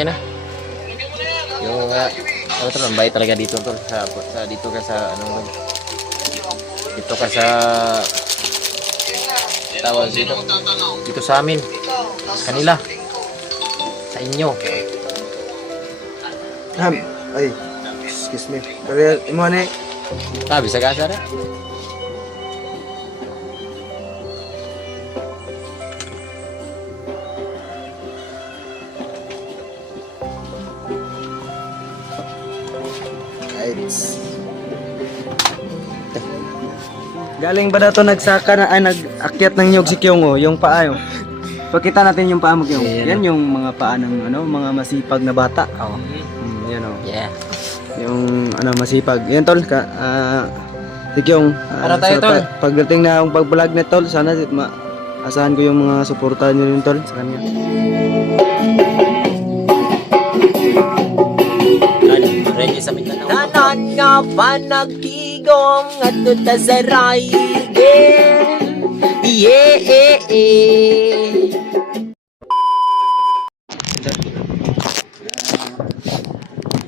okay na. Yung tol, ang bayad talaga dito tol sa dito ka sa ano dito ka sa tawag dito sa amin kanila sa inyo. Ay, excuse me. Pero imo ni Sabi sa gasa na. galing ba daw nagsaka na ay nag-akyat ng nyog si Kyong yung paa yo. Pakita natin yung paa mo Kyong. Yan yung mga paa ng ano, mga masipag na bata. Oh. Yan oh. Yeah. Yung ano masipag. Yan tol ka si Kyong. Para tayo tol. Pagdating na ang pag-vlog na tol, sana asahan ko yung mga suportahan niyo rin tol sa kanya. Ready sa Mindanao. Tanan nga pa nagtigong at tuta sa raigin. Yeah.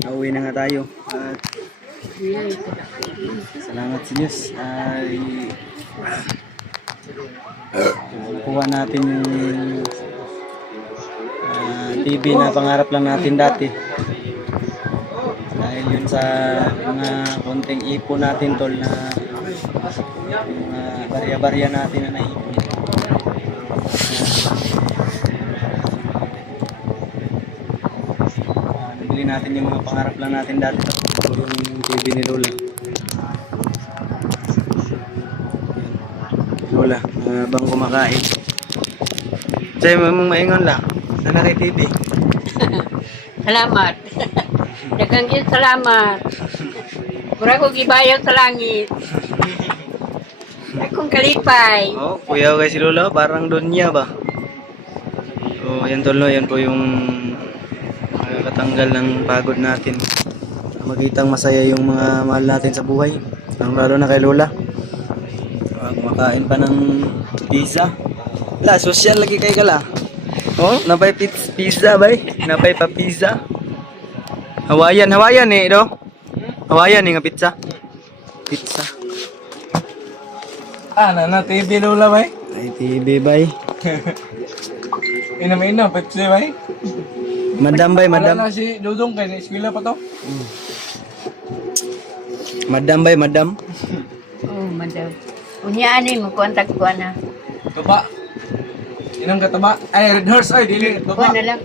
Nauwi na nga tayo at salamat sa Diyos ay kuha natin yung TV na pangarap lang natin dati dahil yun sa mga konting ipon natin tol na mga barya-barya natin na naipon. Nabili natin yung mga pangarap lang natin dati yung TV ni Lola. Lola, habang kumakain. Say, mong maingon lang. Na kay TV. Salamat. Daghang gyud salamat. Mura ko gibayad sa langit. Akong kalipay. Oh, kuya kay si Lola, parang donya ba? So, yan tol, no? Yan po yung katanggal ng pagod natin. Magitang masaya yung mga mahal natin sa buhay. Lalo na kay Lola. Kumakain pa ng pizza. La, social lagi kay kala. Oh, napay pizza bay. Napay pa pizza. Hawaiian eh, do. Hawaiian nga pizza. Pizza. Na TV Lola bay. Ay TV bay. Ina petse bay. Madam bay, Wala madam. na si Dudong kay eskwela pa to. Madam bay, madam. Oh, madam. Unya ani mo kontak ko na. Baba. Inang kataba. Ay red horse ay dili Ko baba. na lang.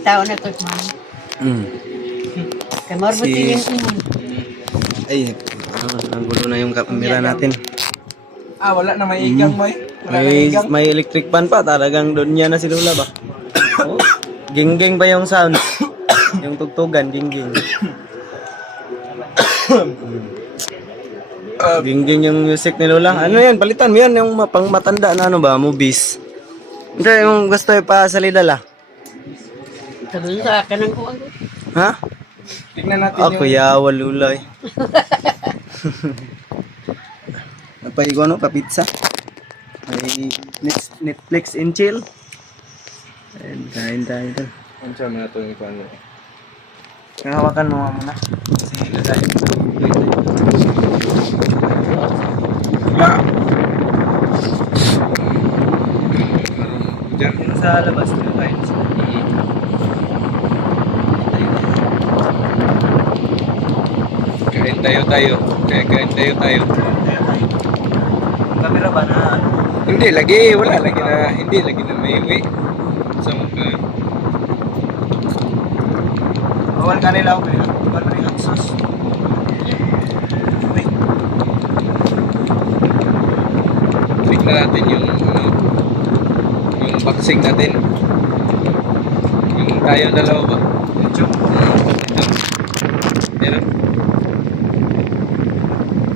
Tao na ko man. Kamor Si- buti yung Ay, ang gulo na yung kamera natin. Wala na may igang bay. Wala na igang. May electric fan pa, talagang doon niya na si Lola ba? Oh, ging-ging ba yung sound? Yung tugtugan, ging-ging. Ging-ging yung music ni Lola. Ano yan, palitan mo yan, yung pang matanda na ano ba, movies. Hindi, yung gusto pa sa Lidala. sabi sa kanang ko. Ha? Tingnan natin Ako yawa Lulay. Napaigo ano, pa-pizza. May Netflix and chill. Ayun, kain tayo ito. Ano siya mga to yung kuwan mo? Hawakan mo nga muna. Kasi lagay mo sa plate. Diyan. Yung sa labas, kinakain sila. Kain tayo. Kain tayo. Kamera ba na ano? Hindi lagi na may uwi. Sa mga Bawal ka nila ako kaya. Bawal na yung access. Uy, click na natin yung boxing natin. Yung tayo dalawa ba? medyo. Ito. Yan.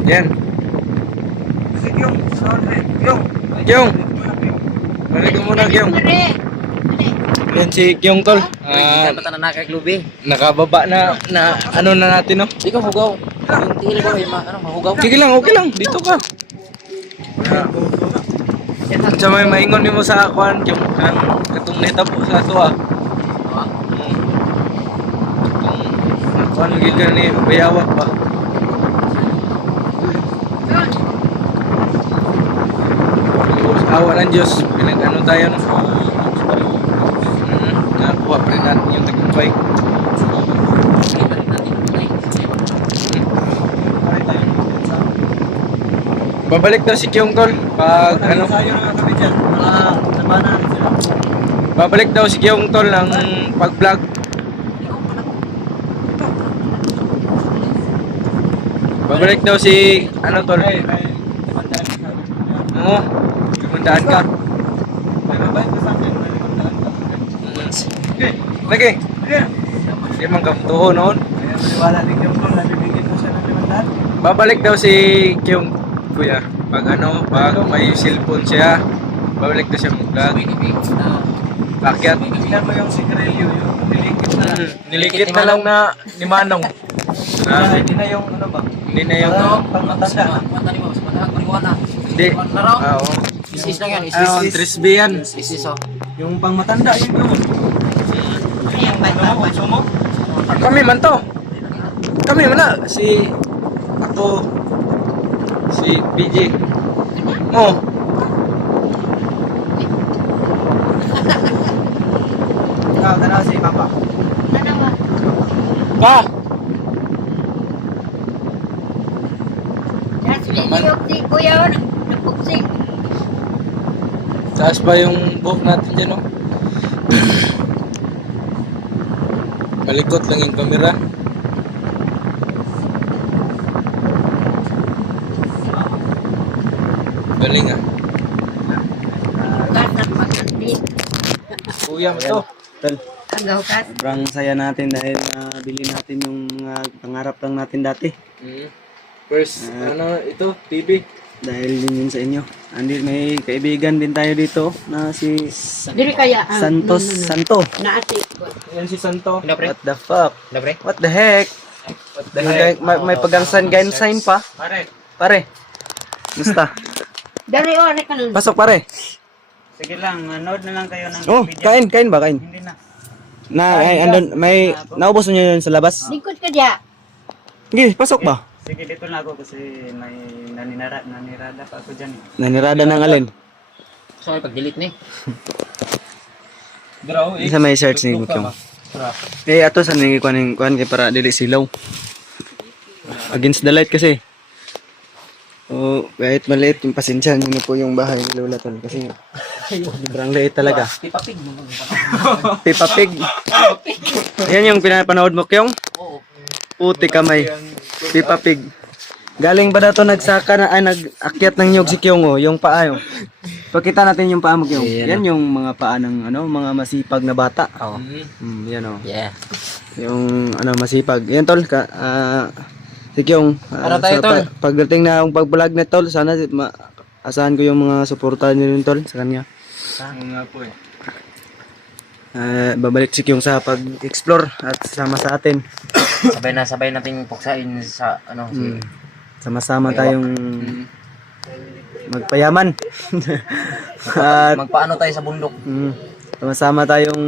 Yan. Sige yung, sorry. Yung. Kyong. Balik ko muna Kyong. Yan si Kyong tol. Hindi pa na nakaklubi. Nakababa na ano na natin no. Di ka hugaw. Yung tingil ko yung mahugaw. Sige lang, okay lang. Dito ka. Sa may maingon mo sa akuan yung katong neta po sa ato Kung ano gid ni bayawak ba? Awa ng Diyos, pinag-ano tayo no? Nakakuha pa rin natin yung tagumpay. Babalik daw si Kyong Tol pag ano? Babalik daw si Kyong Tol ng pag-vlog. Babalik daw si ano Tol? Oo. Limandaan ka. Lagi. Hindi man kamutuho noon. Babalik daw si Kyong Kuya. Pag ano, pag may cellphone siya, babalik daw siya mag-vlog. Akyat. Tingnan mo yung sigarilyo, yung nilikit na. Nilikit na lang na ni Manong. Hindi na yung ano ba? Hindi na yung Pagmatanda na. Hindi. Oo. Isis lang yan, Ah, isis. Trisby yan. Isis oh. Yung pangmatanda, yun yun. Kami man to. Kami man na. Si ako. Si BJ. Oh. Ikaw, tanaw si Papa. Pa. Si Kuya, nagpuksing. Taas pa yung buhok natin dyan, oh. Malikot lang yung camera. Galing ah. Kasat pagkaklit. Kuya mo to. Tol, Agaw kas. sobrang saya natin dahil nabili natin yung mga pangarap lang natin dati. First, ano, ito, TV. Dahil din yun sa inyo. Andi, may kaibigan din tayo dito na si Dili kaya. Santos Santo. Naati. Yan si Santo. What the fuck? Dabre? What the heck? What the heck? May pagangsan game sign pa. Pare. Pare. Musta? Dari o, ka nun. Pasok pare. Sige lang, manood na lang kayo ng Oh, video. kain ba kain? Hindi na. Andun, may naubos niyo yun sa labas? Lingkod ka diya. Sige, pasok ba? Sige, dito na ako kasi may nanirada pa ako dyan. Nanirada ng alin? So, pag-delete ni. Draw, Isa may search ni Kukyong. Ato sa nang kuan kay para dili silaw. Against the light kasi. Oh, kahit maliit yung pasensya niyo na po yung bahay ni Lola Tol kasi sobrang liit talaga. Pipapig mo. Peppa Pig. Yan yung pinapanood mo, Kyong? Oo. Puti kamay. Peppa Pig. Galing ba na to nagsaka na nag-akyat ng nyug si Kyong oh, yung paa yo. Pakita natin yung paa mo Kyong. Yan yung mga paa ng ano, mga masipag na bata. Oo. Yan oh. Yeah. Yung ano masipag. Yan tol ka si Kyong. Ano tayo, tol? Pagdating na yung pag-vlog na tol, sana asahan ko yung mga suporta niyo rin tol sa kanya. nga po eh. Babalik si Kyong sa pag-explore at sama sa atin. Sabay nating puksain sa ano si Sama-sama tayong magpayaman. At magpaano tayo sa bundok. sama-sama tayong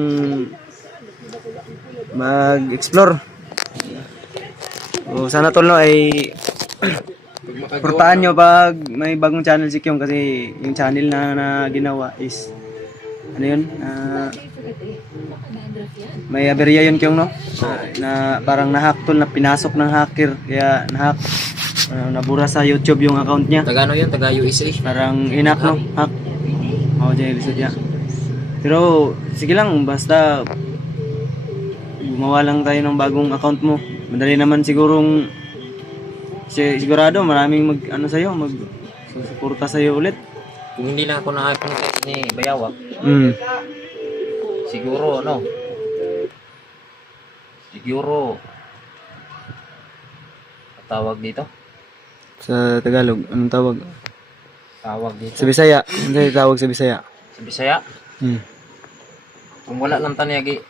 mag-explore. O sana tol no ay suportahan nyo pag may bagong channel si Kyong kasi yung channel na ginawa is ano yun? May aberya yun Kyong no? Na parang nahack tol, na pinasok ng hacker kaya nahack. Nabura sa YouTube yung account niya. Taga ano yun? Taga USA. Parang inak no? Hack. Oo, dyan lisod niya. Pero sige lang, basta gumawa lang tayo ng bagong account mo. Madali naman sigurong sigurado maraming mag ano sa'yo, mag suporta sa'yo ulit. Kung hindi lang ako nakakontact ni Bayawak, siguro no. Siguro tawag dito. Sa Tagalog, anong tawag? Tawag dito. Sa Bisaya. Ano yung tawag sa Bisaya? Sa Bisaya. Kung wala lang taniyagi.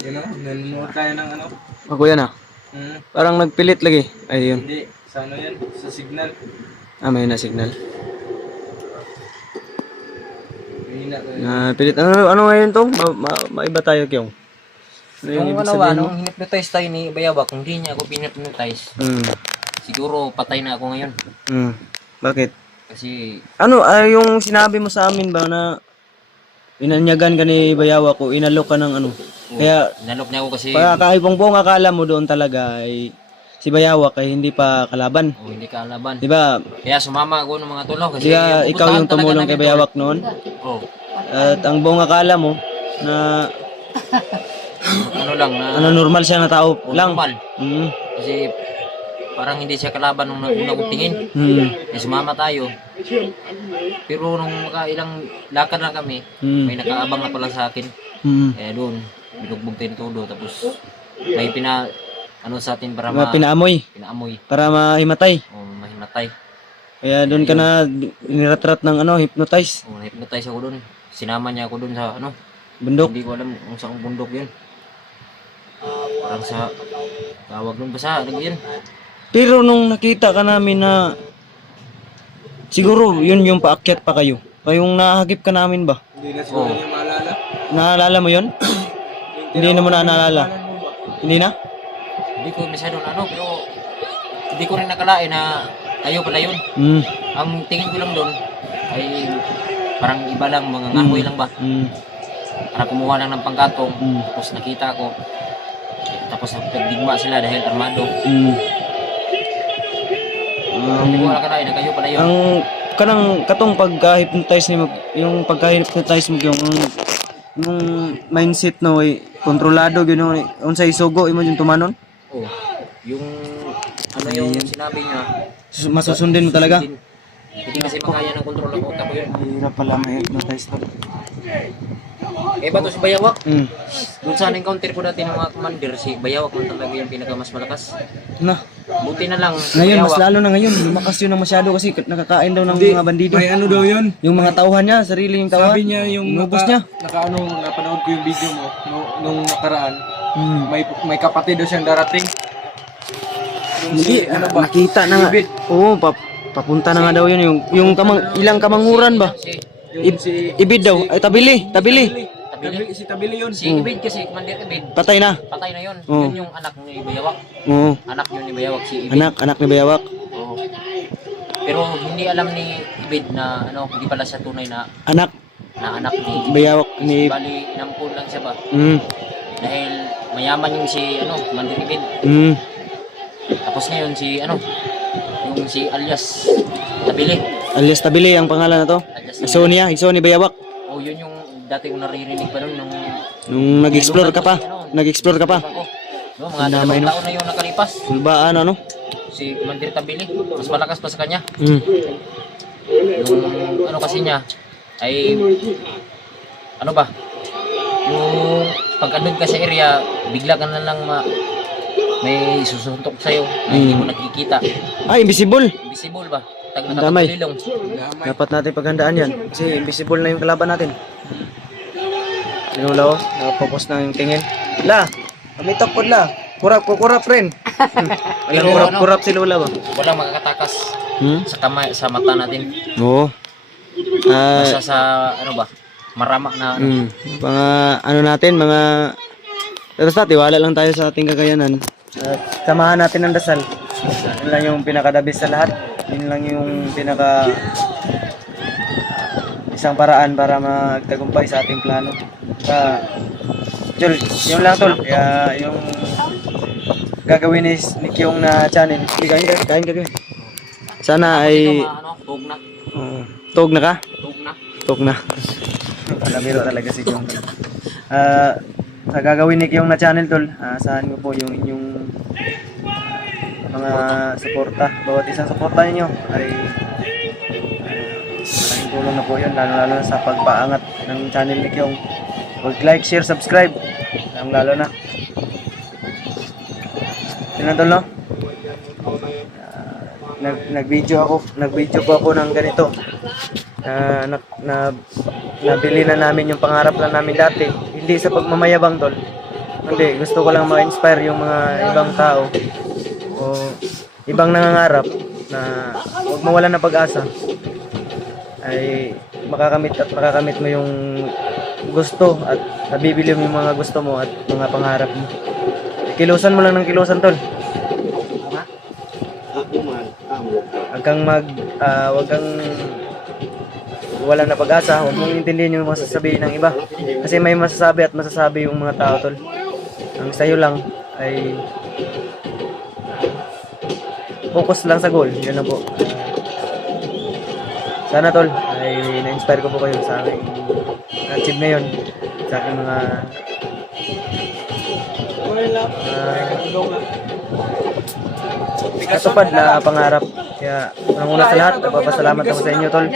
You know, nanonood tayo ng ano. Ako yan ah. Parang nagpilit lagi. Ay yun. Hindi, sa ano yan? Sa signal. May na signal. May Pilit. Ano ngayon to? Maiba tayo, Kyong. Yung ibig ano ba, sabihin mo? nung hinipnotize tayo ni Bayawak, kung di niya ako pinipnotize, Hmm. siguro patay na ako ngayon. Hmm. Bakit? Kasi, Ano, yung sinabi mo sa amin ba na inanyagan ka ni Bayawak o inalok ka ng ano? Kaya, nalok niya ako kasi, pagkakaibong akala mo doon talaga ay si Bayawak ay hindi pa kalaban. hindi ka laban. Di ba? Kaya sumama ako ng mga tulo kasi Kaya ikaw yung tumulong kay Bayawak noon. Oh, At ang buong akala mo na ano lang na, ano normal siya na tao lang. normal. Mm. Kasi parang hindi siya kalaban nung una kong tingin. Kaya sumama tayo. Pero nung ilang lakad na kami, may nakaabang na pala sa akin. Kaya doon, binugbog tayo ng todo. Tapos may ano sa atin para Pinaamoy pinaamoy. para mahimatay. O mahimatay. Kaya doon ka na niratrat ng ano, hypnotize. O hypnotize ako doon. Sinama niya ako doon sa ano. Bundok. Hindi ko alam kung saan bundok yun. Parang sa tawag doon basta ano yun. Pero nung nakita ka namin na siguro yun yung paakyat pa kayo. Kayong nahagip ka namin ba? Hindi na siguro niya maalala. Naalala mo yun? Hindi na mo na naalala. Hindi na? Hindi ko masyado na ano pero hindi ko rin nakalain na kayo pala yun. Ang tingin ko lang doon ay parang iba lang, mga ngahoy lang ba? Para kumuha lang ng pangkatong, tapos nakita ko. Tapos nagdigma sila dahil armado. Hindi ko nakalain na kayo pala yun. Ang katong pagka-hypnotize mo, yung pagka-hypnotize mo yung mindset no ay kontrolado gyud no unsay sugo imo yung tumanon. Oh, yung ano yung sinabi niya, Masusundin mo talaga. hindi kasi makaya ng kontrol ng utak ko yun. Hirap pala ma-hypnotize to. Eh ba to si Bayawak? Doon sa encounter ko dati ng mga commander, si Bayawak man talaga yung pinaka mas malakas. Na, Buti na lang si ngayon mas Bayawak. lalo na ngayon, lumakas yun ng masyado kasi nakakain daw ng mga bandido. May ano daw yun? Yung mga tauhan niya, sarili yung tauhan. Sabi niya yung inubos niya. nakaano, napanood ko yung video mo nung nakaraan. May kapatid daw siyang darating. Yung Hindi, ano ba? nakita na nga. Ibit. Oo, papunta na nga daw yun. Yung ilang kamanghuran ba? Yung si Ibid daw. Ay, tabili. Si Tabili yun. Si Ibid kasi, Commander Ibid, Patay na. patay na yun. Oh. Yun yung anak ni Bayawak. Oo. Anak yun ni Bayawak, si Ibid. Anak ni Bayawak. Oo. Pero hindi alam ni Ibid na ano, hindi pala siya tunay na Anak anak ni Bayawak ni Bali, inampun lang siya ba? Mm. Dahil mayaman yung si ano, Commander Ibid. Mm. Tapos ngayon si ano, yung si alias Tabili. Alias Tabili ang pangalan na to. Alias Iso niya, iso ni Bayawak. Oh, yun yung dati ko naririnig pa nun nung Nung nag-explore ka pa. Nag-explore ka pa. no, mga Damay, dalawang no? taon na yung nakalipas. Bulbaan ano? Si Commander Tabili, mas malakas pa sa kanya. Mm. Yung ano kasi niya ay ano ba? Yung pag-andun ka sa area, bigla ka na lang may susuntok sa'yo na hindi mo nakikita. Ah, invisible. Invisible ba? Tag Ang damay. nakatulilong. Dapat natin paghandaan yan. Kasi invisible na yung kalaban natin. Sinula ko, nakapokus na yung tingin. La, kami takot la. Kurap rin. Alam kurap si Lola ba? Walang makakatakas sa kamay, sa mata natin. Oo. Basta sa ano ba? Marama na ano. Mga ano natin, mga basta tiwala lang tayo sa ating kakayanan. At samahan natin ang dasal. Yun lang yung pinakadabis sa lahat. Yun lang yung pinaka isang paraan para magtagumpay sa ating plano. Jol, yun lang tol. Kaya yung gagawin is ni Kyong na channel. Kain ka. Sana ay Ano, tug na. tog na ka? Tug na. Alamiro talaga si Kyong. Sa gagawin ni Kyong na channel tol, saan mo po yung inyong mga suporta. Bawat isang suporta ninyo ay malaking tulong na po yun, lalo na sa pagpaangat ng channel ni Kyong. Like, share, subscribe. Lalo na. Yun tol, no? Nag-video po ako ng ganito. Nabili na namin yung pangarap lang namin dati. Hindi sa pagmamayabang tol. Hindi, gusto ko lang ma-inspire yung mga ibang tao o ibang nangangarap na huwag mawalan ng pag-asa. Ay makakamit mo yung gusto at nabibili mo yung mga gusto mo at mga pangarap mo. Kilusan mo lang ng kilusan, tol. Wag kang walang na pag-asa, huwag mong intindihin yung mga sasabihin ng iba. Kasi may masasabi at masasabi yung mga tao, tol. Ang sa'yo lang ay focus lang sa goal. Yun lang po. Sana, tol, ay na-inspire ko po kayo sa aking achieve ngayon. Sa aking mga katupad na pangarap. Kaya, una sa lahat, napapasalamat ako sa inyo, tol.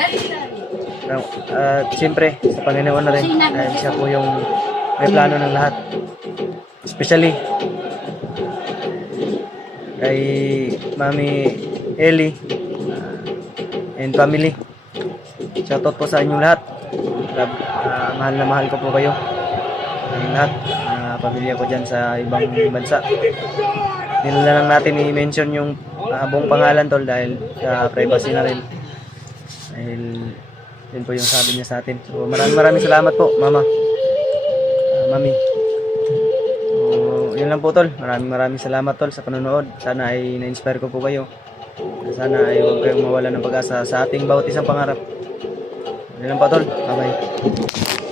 At siyempre, sa Panginoon na rin, dahil siya po yung may plano ng lahat. Especially, kay Mami Ellie and family. Shoutout po sa inyong lahat. Mahal na mahal ko po kayo. Ang lahat, pamilya ko dyan sa ibang bansa. Nila lang natin i-mention yung buong pangalan, tol, dahil sa privacy na rin. Dahil yun po yung sabi niya sa atin. So maraming salamat po, Mama. Mami. So yun lang po, tol. Maraming salamat, tol, sa panonood. Sana ay na-inspire ko po kayo. Sana ay huwag kayong mawala ng pag-asa sa ating bawat isang pangarap. Yun lang po, tol. Bye-bye.